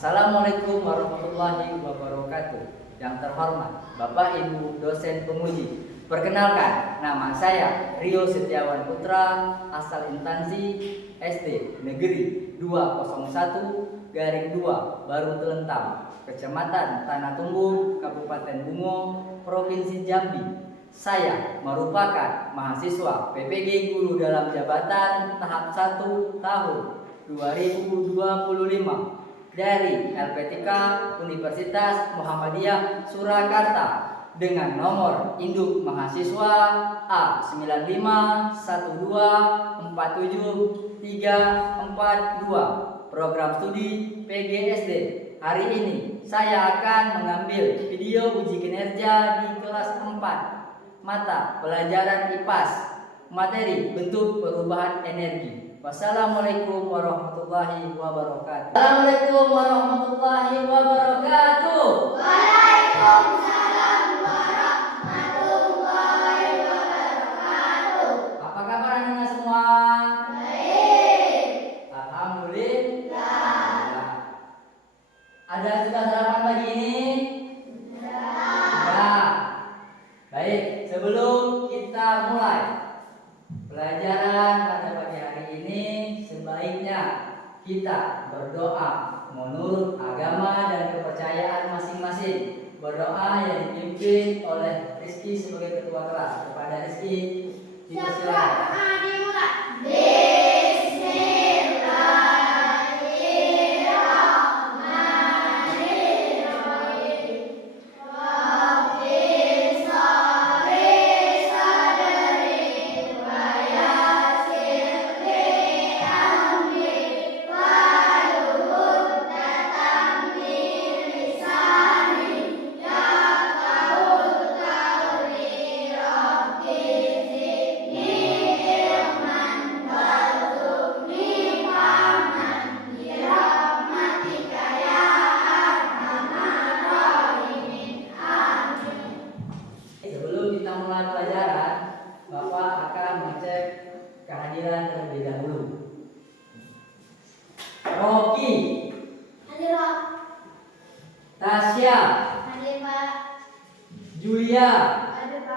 Assalamualaikum warahmatullahi wabarakatuh. Yang terhormat Bapak Ibu dosen penguji, perkenalkan nama saya Rio Setiawan Putra, asal instansi SD Negeri 201-2 Baru Telentam, Kecamatan Tanah Tumbu, Kabupaten Bungo, Provinsi Jambi. Saya merupakan mahasiswa PPG Guru dalam Jabatan tahap 1 tahun 2025 dari LPTK Universitas Muhammadiyah Surakarta dengan nomor induk mahasiswa A151247342 program studi PGSD. Hari ini saya akan mengambil video uji kinerja di kelas 4 mata pelajaran IPAS materi bentuk perubahan energi. Wassalamualaikum warahmatullahi wabarakatuh. Assalamualaikum warahmatullahi wabarakatuh. Waalaikumsalam warahmatullahi wabarakatuh. Apa kabar anak-anak semua? Baik. Alhamdulillah. Ada sudah sarapan pagi ini? Ya. Baik, sebelum kita mulai pelajaran pada pagi hari ini, sebaiknya kita berdoa menurut agama dan kepercayaan masing-masing. Berdoa yang dipimpin oleh Rizky sebagai ketua kelas. Kepada Rizky, dipersilakan. Terlebih dahulu. Rocky, Hadir, Pak. Tasya, Hadir, Pak. Julia, Hadir, Pak.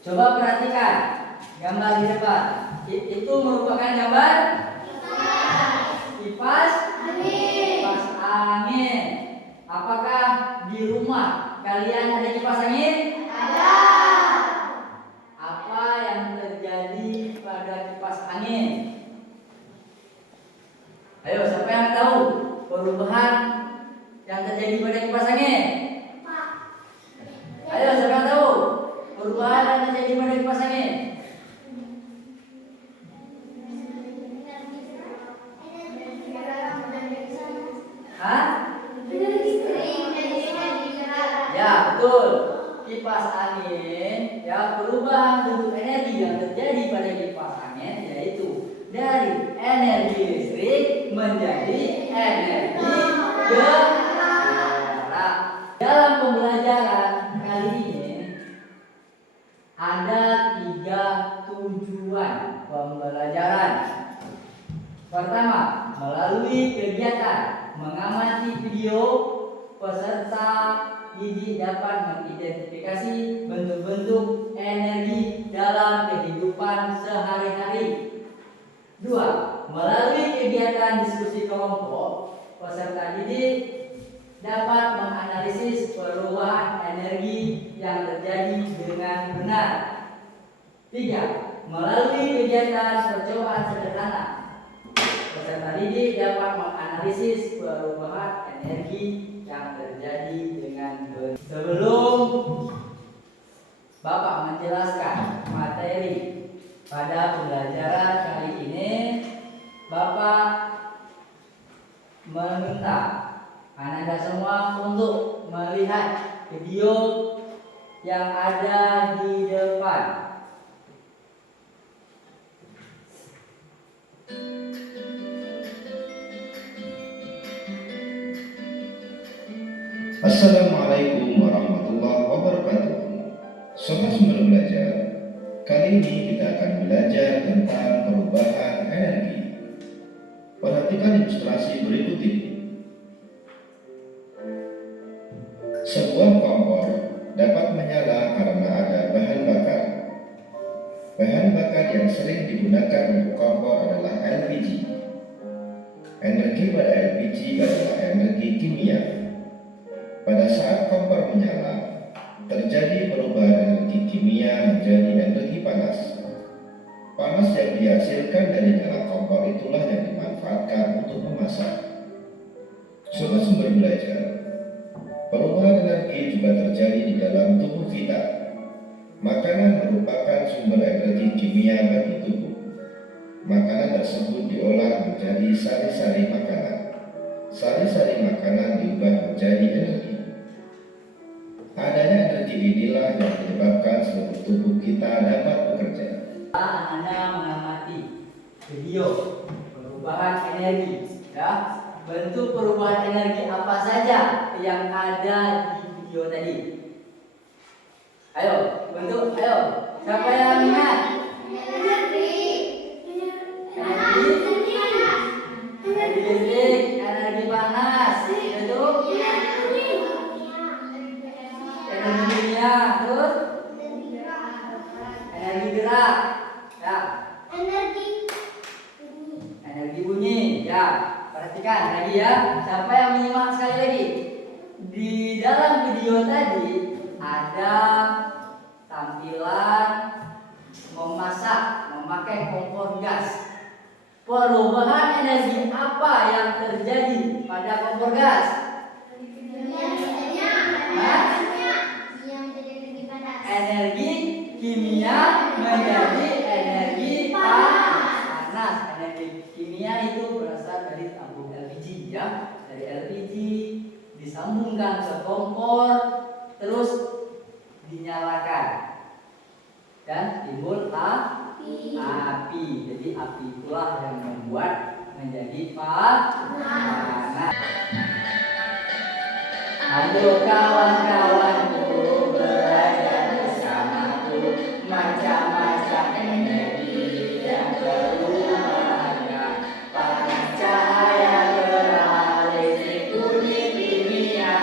Coba perhatikan gambar di depan. Itu merupakan gambar kipas angin. Apakah di rumah kalian ada kipas angin? Ada. Apa yang terjadi pada kipas angin? Ayo, siapa yang tahu perubahan yang terjadi pada kipas angin? Ayo, siapa yang tahu perubahan yang terjadi pada kipas angin? Hah? Ya, betul. Kipas angin, ya, perubahan bentuk energi yang terjadi pada kipas angin yaitu dari energi listrik menjadi energi gerak. Dalam pembelajaran kali ini ada 3 tujuan pembelajaran. Pertama, melalui kegiatan mengamati video, peserta didik dapat mengidentifikasi bentuk-bentuk energi dalam kehidupan sehari-hari. 2. Melalui kegiatan diskusi kelompok, peserta didik dapat perubahan energi yang terjadi dengan benar. 3. Melalui kegiatan percobaan sederhana, peserta didik dapat menganalisis perubahan energi yang terjadi dengan benar. Sebelum Bapak menjelaskan materi pada pembelajaran kali ini, Bapak meminta Anda semua untuk melihat video yang ada di depan. Assalamualaikum warahmatullahi wabarakatuh. Sobat Sumber Belajar, kali ini kita akan belajar tentang perubahan energi. Perhatikan ilustrasi berikut ini. Sebuah kompor dapat menyala karena ada bahan bakar. Bahan bakar yang sering digunakan untuk kompor adalah LPG. Energi pada LPG adalah energi kimia. Pada saat kompor menyala, terjadi perubahan energi kimia menjadi energi panas. Panas yang dihasilkan dari nyala kompor itulah yang dimanfaatkan untuk memasak. Sobat Sumber Belajar, perubahan energi juga terjadi di dalam tubuh kita. Makanan merupakan sumber energi kimia bagi tubuh. Makanan tersebut diolah menjadi sari-sari makanan. Sari-sari makanan diubah menjadi energi. Adanya energi inilah yang menyebabkan seluruh tubuh kita dapat bekerja. Anda mengamati video perubahan energi, ya. Bentuk perubahan energi apa saja yang ada di video tadi? Ayo, bentuk, ayo. Siapa yang ingat? Energi listrik, energi panas, itu energi kimia, terus energi gerak, ya. Energi bunyi, ya. Perhatikan lagi ya. Siapa yang menyimak sekali lagi? Di dalam video tadi ada tampilan memasak memakai kompor gas. Perubahan energi apa yang terjadi pada kompor gas? Energi kimia menjadi energi panas. Energi kimia itu berasal dari tabung LPG, ya. Dari LPG disambungkan ke kompor, terus dinyalakan dan timbul api. Jadi api itulah yang membuat menjadi panas. Halo kawan-kawanku, belajar bersamaku macam-macam energi yang berubah. Panas cahaya gerak, listrik bunyi kimia,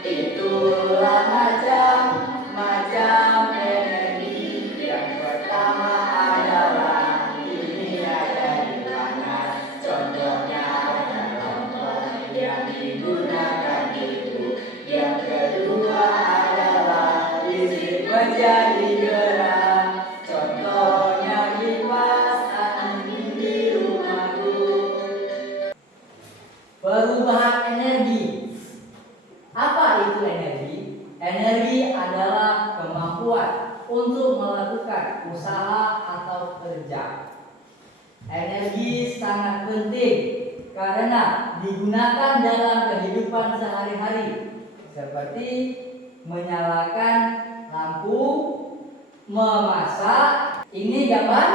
itulah macam-macam energi. Yang pertama adalah kimia dari panas. Contohnya ada kompor yang digunakan itu. Yang kedua adalah listrik menjadi gerak. Contohnya kipas angin di rumahku. Perubahan energi. Apa itu energi? Energi adalah kemampuan untuk melakukan usaha atau kerja. Energi sangat penting karena digunakan dalam kehidupan sehari-hari, seperti menyalakan lampu, memasak. Ini gambar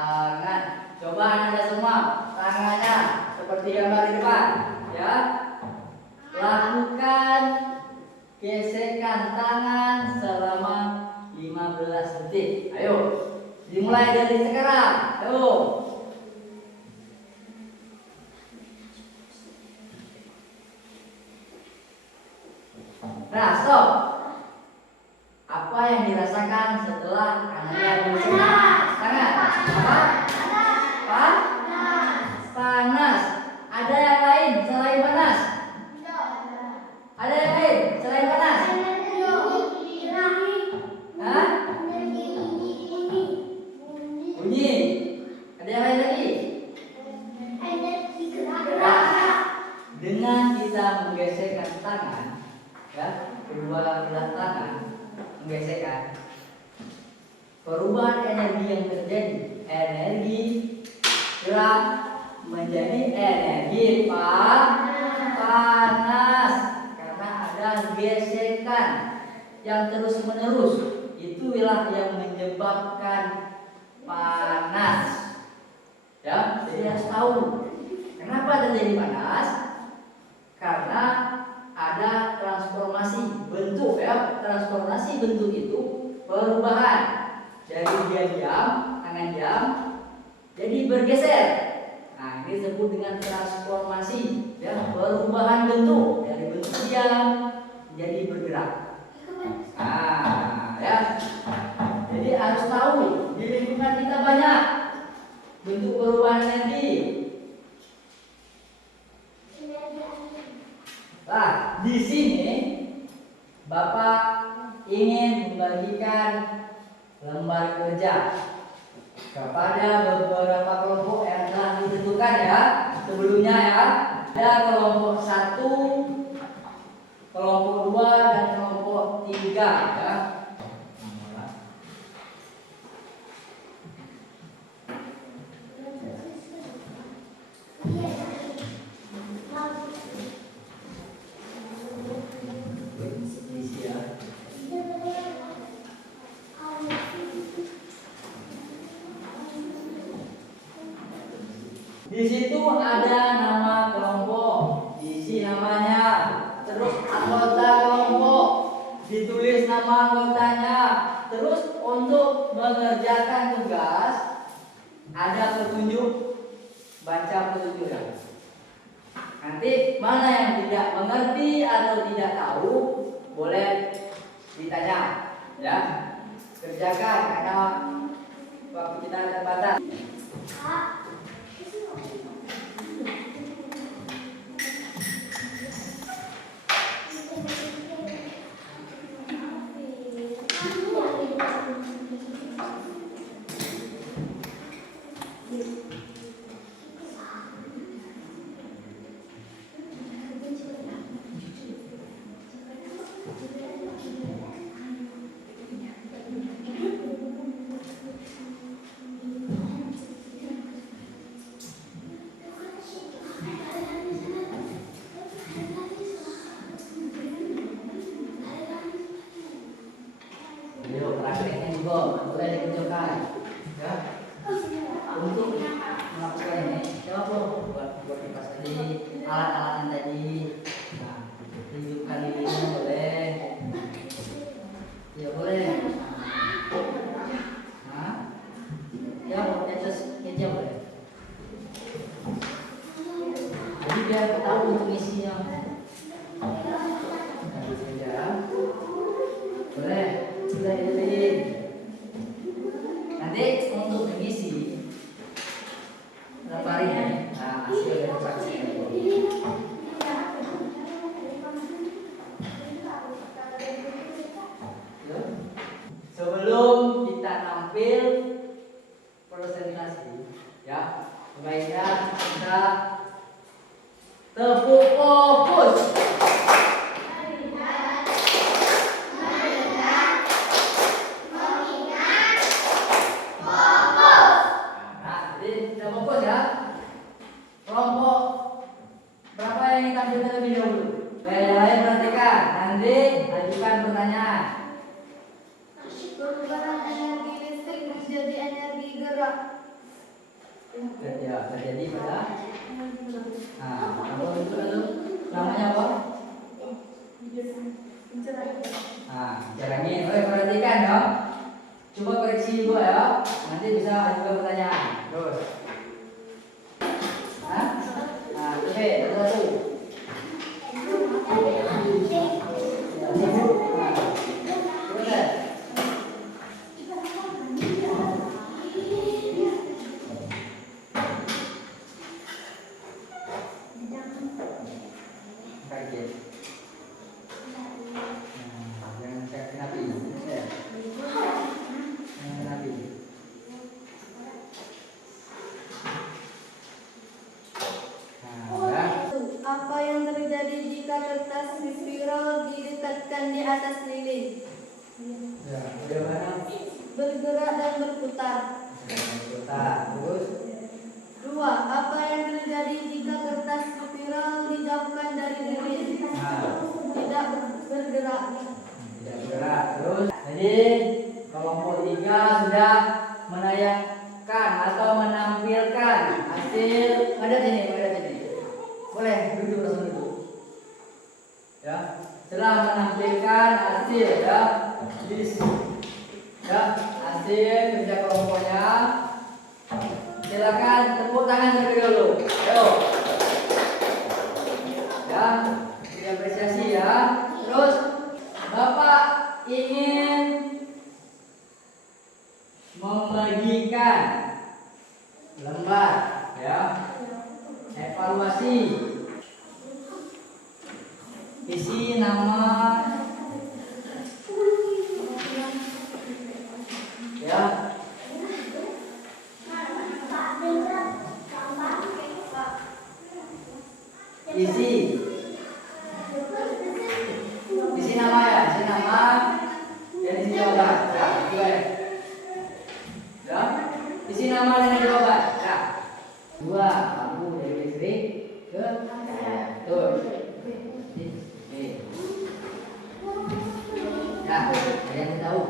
tangan. Coba Anda semua tangannya seperti gambar di depan, ya. Lakukan gesekan tangan selama 15 detik. Ayo, dimulai dari sekarang. Ayo. Nah, stop. Apa yang dirasakan setelah Anda bersenang? Tangan. Apa? Panas. Ada yang lain? tangan, ya, kedua belah tangan menggesekkan, perubahan energi yang terjadi, energi gerak menjadi energi panas karena ada gesekan yang terus menerus. Itulah yang menyebabkan panas. Ya, jadi harus tahu kenapa terjadi panas. Karena ada transformasi bentuk, ya. Transformasi bentuk itu perubahan dari dia diam, tangan diam, jadi bergeser. Nah, ini disebut dengan transformasi, ya, perubahan bentuk dari bentuk diam menjadi bergerak. Nah, ya. Jadi harus tahu di lingkungan kita banyak bentuk perubahan energi. Nah, di sini Bapak ingin membagikan lembar kerja kepada beberapa kelompok yang telah ditentukan, ya. Sebelumnya, ya, ada kelompok 1, kelompok 2 dan kelompok 3, ya. Di situ ada nama kelompok, diisi namanya, terus anggota kelompok, ditulis nama anggotanya, terus untuk mengerjakan tugas ada petunjuk, baca petunjuknya. Nanti mana yang tidak mengerti atau tidak tahu boleh ditanya, ya. Kerjakan karena waktu kita terbatas. Prakteknya juga boleh dikerjakan, ya. Untuk melakukan ini, coba buat kipas tadi, alat-alat yang tadi, nah, tunjukkan dirinya boleh, ya boleh, nah, ya mau atas meja boleh. Jadi biar tahu untuk isinya, boleh. Sudah dilihat. Nanti untuk mengisi lembarnya, nah, hasil dari praktek. Sebelum kita tampil presentasi, ya, sebaiknya kita tepuk fokus. Fokus, ya. Kelompok berapa yang ingin tampil terlebih dahulu? Yang lain perhatikan, nanti ajukan pertanyaan. Perubahan energi listrik menjadi energi gerak. Ya, terjadi pada. Nah, kamu itu lalu namanya apa? Nah, caranya, perhatikan, ya. Coba koreksi juga, ya. Nanti bisa ajukan pertanyaan. Terus. Nah, oke, satu. Kaget. Jangan kena api. Jangan api. Apa yang terjadi jika kertas spiral diletakkan di atas lilin. Ya, bagaimana? Bergerak dan berputar. Kita terus. 2. Apa yang terjadi jika kertas spiral dijauhkan dari lilin? Nah, Tidak bergerak. tidak bergerak. Terus, jadi kelompok 3 sudah menayangkan atau menampilkan hasil. Ada sini. Boleh duduk langsung duduk. Ya, setelah menampilkan hasil ya, hasil kerja kelompoknya. Silakan tepuk tangan terlebih dahulu. Ayo. Ya, diapresiasi ya. Terus Bapak ingin membagikan lembar ya evaluasi isi nama ya isi nama dan isi jawaban ya, ya. Isi nama dan isi jawaban ya. 2 lampu dari listrik ke betul. Ya, ada yang tahu?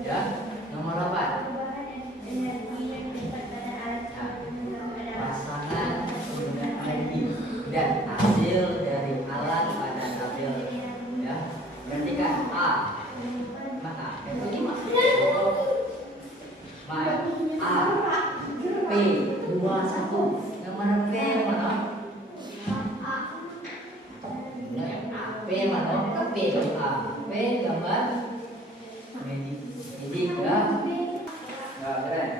Ya, nomor 8. Pasangan penggunaan energi dan hasil dari alat pada tabel ya. Perhatikan A. Maka itu A P 21. Yang mana P mana? P mana? P dong A. P gambar magic ya. Ya, keren.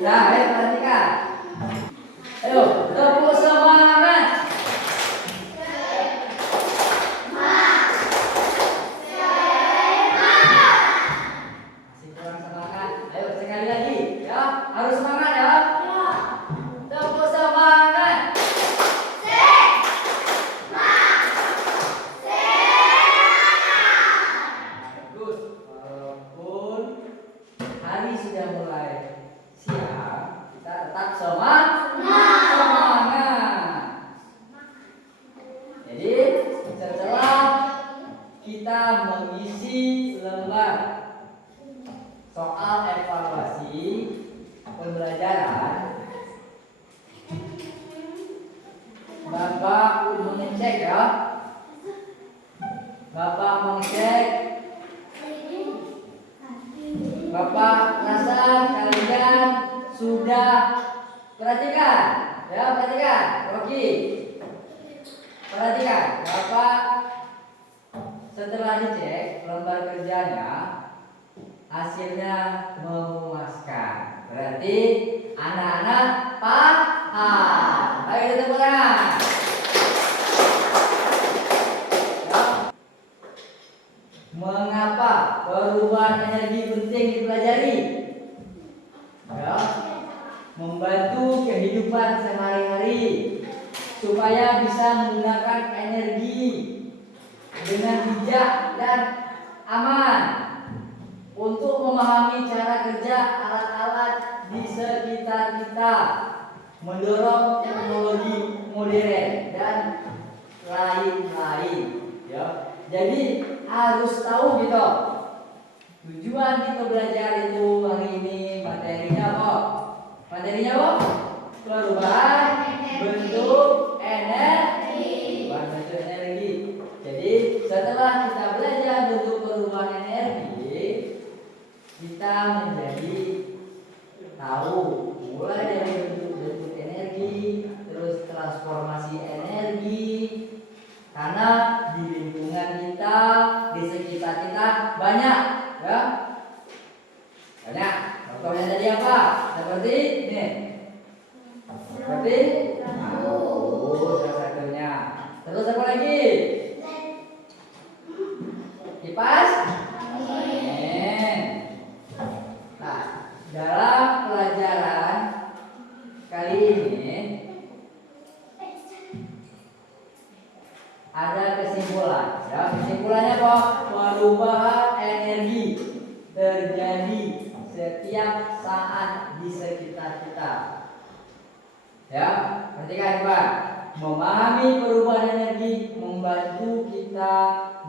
Nah, ayo perhatikan. Ayo, tepuk semangat. Masih kurang semangat. Ayo sekali lagi, ya. Harus semangat ya. Tepuk semangat. Bagus. Walaupun hari sudah mulai siang, kita tetap semangat. Jadi setelah kita mengisi lembar soal evaluasi pembelajaran, Bapak mengecek ya. Bapak mengecek. Bapak rasa kalian sudah perhatikan, ya perhatikan, Rocky. Perhatikan, Bapak setelah dicek lembar kerjanya hasilnya memuaskan. Berarti anak-anak paham. Ayo kita tepuk tangan. Ya. Mengapa perubahan energi penting dipelajari? Ya, membantu kehidupan sehari-hari supaya bisa menggunakan energi dengan bijak dan aman untuk memahami cara kerja alat-alat di sekitar kita, mendorong teknologi modern dan lain-lain. Ya, jadi harus tahu gitu. Tujuan kita belajar itu hari ini materinya apa? Materinya apa? Perubahan bentuk energi. Perubahan bentuk energi. Jadi setelah kita belajar bentuk perubahan energi, menjadi tahu mulai dari bentuk-bentuk energi, terus transformasi energi, karena di lingkungan kita, di sekitar kita banyak, ya, banyak. Contohnya tadi apa? Seperti ini, seperti salah satunya. Terus apa lagi? Kipas angin. Nah, dalam pelajaran kali ini ada kesimpulan. Ya, kesimpulannya apa? Perubahan energi terjadi setiap saat di sekitar kita. Ya, perhatikan Pak. Memahami perubahan energi membantu kita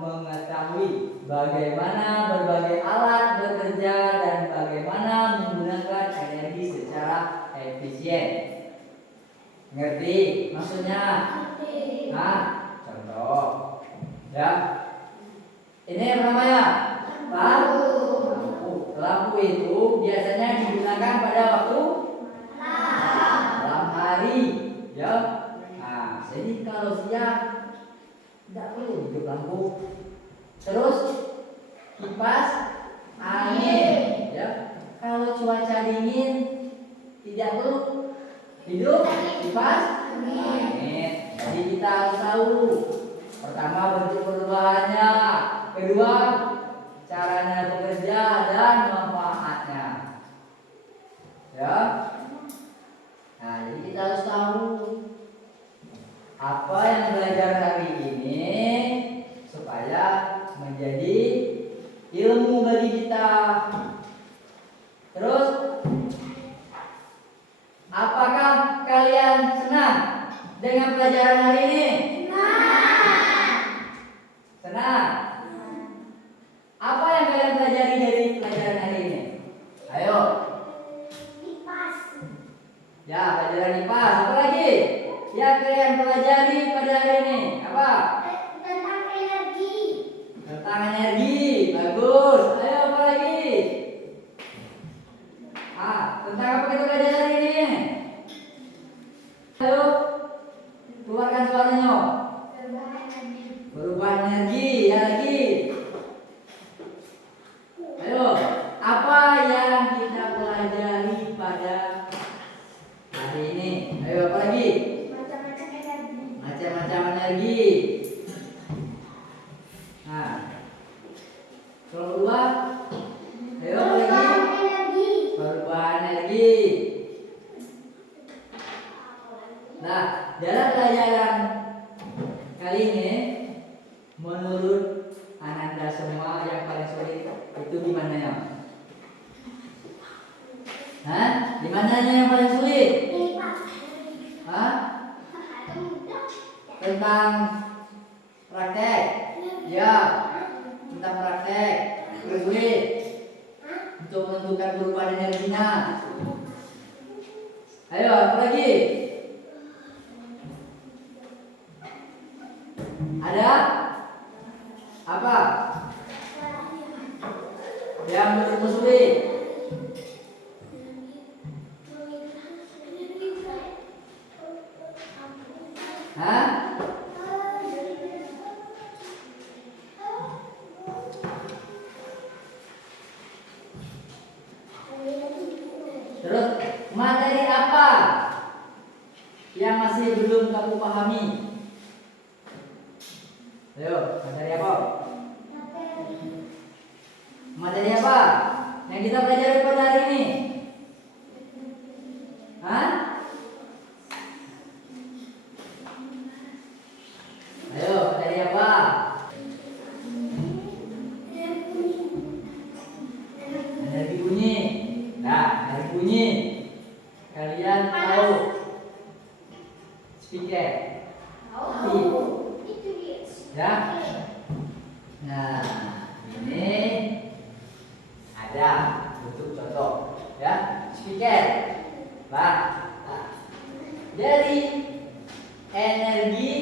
mengetahui bagaimana berbagai alat bekerja dan bagaimana menggunakan energi secara efisien. Ngerti maksudnya? Nah, contoh, ya, ini apa namanya? Lampu. Lampu itu biasanya digunakan pada waktu malam hari, ya. Nah, jadi kalau siang tidak perlu hidup lampu. Terus kipas angin, ya. Kalau cuaca dingin tidak perlu hidup kipas angin. Jadi kita harus tahu pertama bentuk perubahannya, kedua caranya bekerja dan manfaatnya. Ya. Nah, jadi kita harus tahu apa yang belajar hari ini supaya menjadi ilmu bagi kita. Terus, apakah kalian senang dengan pelajaran hari ini? Senang. Apa yang kalian pelajari dari pelajaran hari ini? Ayo. Ya, pelajaran IPA. Apa lagi yang kalian pelajari pada hari ini? Apa? Tentang energi. Tentang energi. Bagus. Ayo, apa lagi? Tentang apa kita belajar hari ini? Ayo, keluarkan suaranya. Perubahan energi. Ya, lagi. Ayo, apa yang kita pelajari pada hari ini? Ayo, apa lagi? Macam-macam energi. Macam-macam energi. Nah, kalau kedua, ayo apa lagi? Energi. Perubahan energi. Nah, dalam pelajaran kali ini, menurut Ananda semua yang paling sulit itu di mananya? Hah? Di mananya yang paling sulit? Hah? Tentang praktek. Ya, tentang praktek. Sulit untuk menentukan perubahan energinya. Ayo, apa lagi? Ada? Apa? Yang menurutmu sulit? Hah? Terus materi apa yang masih belum kamu pahami? Ayo, materi apa? Materi apa yang kita pelajari pada hari ini? Hah? Ayo, materi apa? Energi bunyi. Nah, energi bunyi. Kalian tahu speaker? Ya. Nah, ini ada bentuk contoh, ya, speaker. Nah, dari energi,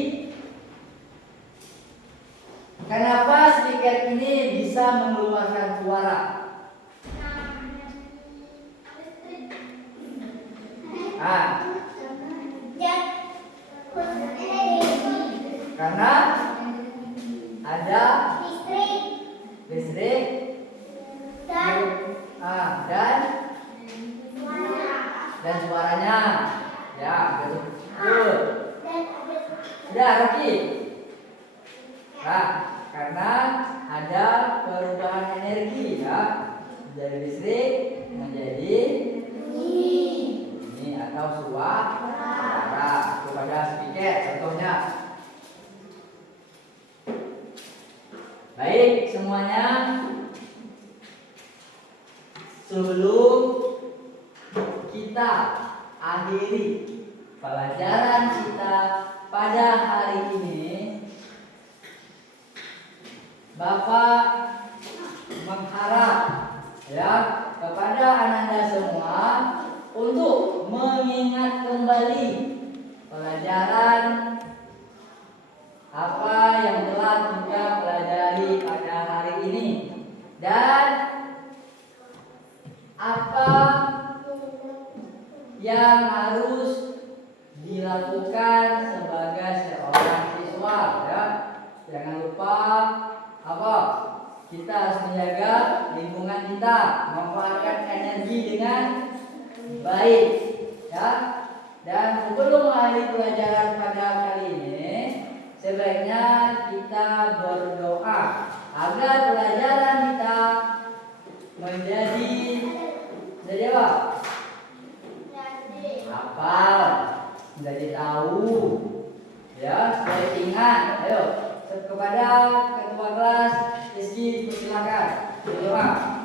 kenapa speaker ini bisa mengeluarkan suara? Nah, karena ada listrik dan suaranya. Ya, betul. Udah, Rocky. Nah, karena ada perubahan energi ya dari listrik menjadi ini atau suara kepada speaker contohnya. Baik semuanya, sebelum kita akhiri pelajaran kita pada hari ini, Bapak mengharap ya kepada Ananda semua untuk mengingat kembali pelajaran apa yang telah kita pelajari pada hari ini dan apa yang harus dilakukan sebagai seorang siswa ya. Jangan lupa apa? Kita harus menjaga lingkungan kita, memanfaatkan energi dengan baik ya. Dan sebelum mengakhiri pelajaran pada kali ini, sebaiknya kita berdoa agar pelajaran kita menjadi apa? Hafal, menjadi tahu, ya, supaya ingat. Ayo, kepada ketua kelas, Rizky, silakan berdoa.